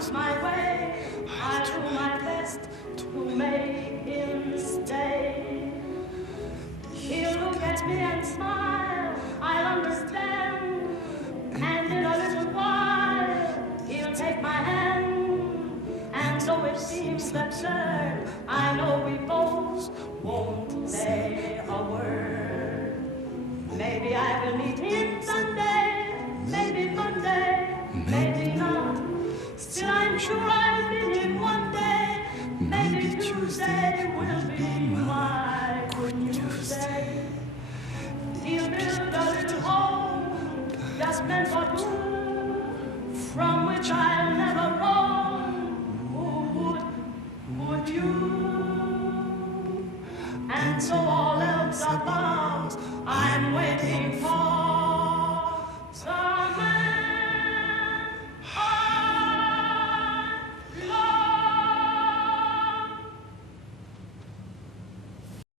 lose my way. I'll do my best to make him stay. He'll look at me and smile, I'll understand. And in a little while, he'll take my hand. And though it seems absurd, I know we both won't say a word. Maybe I will meet him Sunday, maybe Monday, maybe not. Still I'm sure I'll meet him one day. Maybe Tuesday will be my good news day. He'll build a little home just meant for two. From